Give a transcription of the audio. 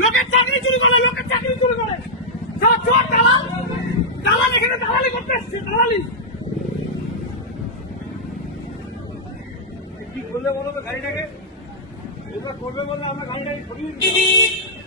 লোকের চাকরি চুরি করে, লোকের চাকরি চুরি করে, সব চোর দালাল, দালাল এখানে দালালি করতে এসছে, দালালি। কি করলে বলো তো গাড়িটাকে? এটা করবে বলে আমরা গাড়িটাকে সরিয়ে দিই।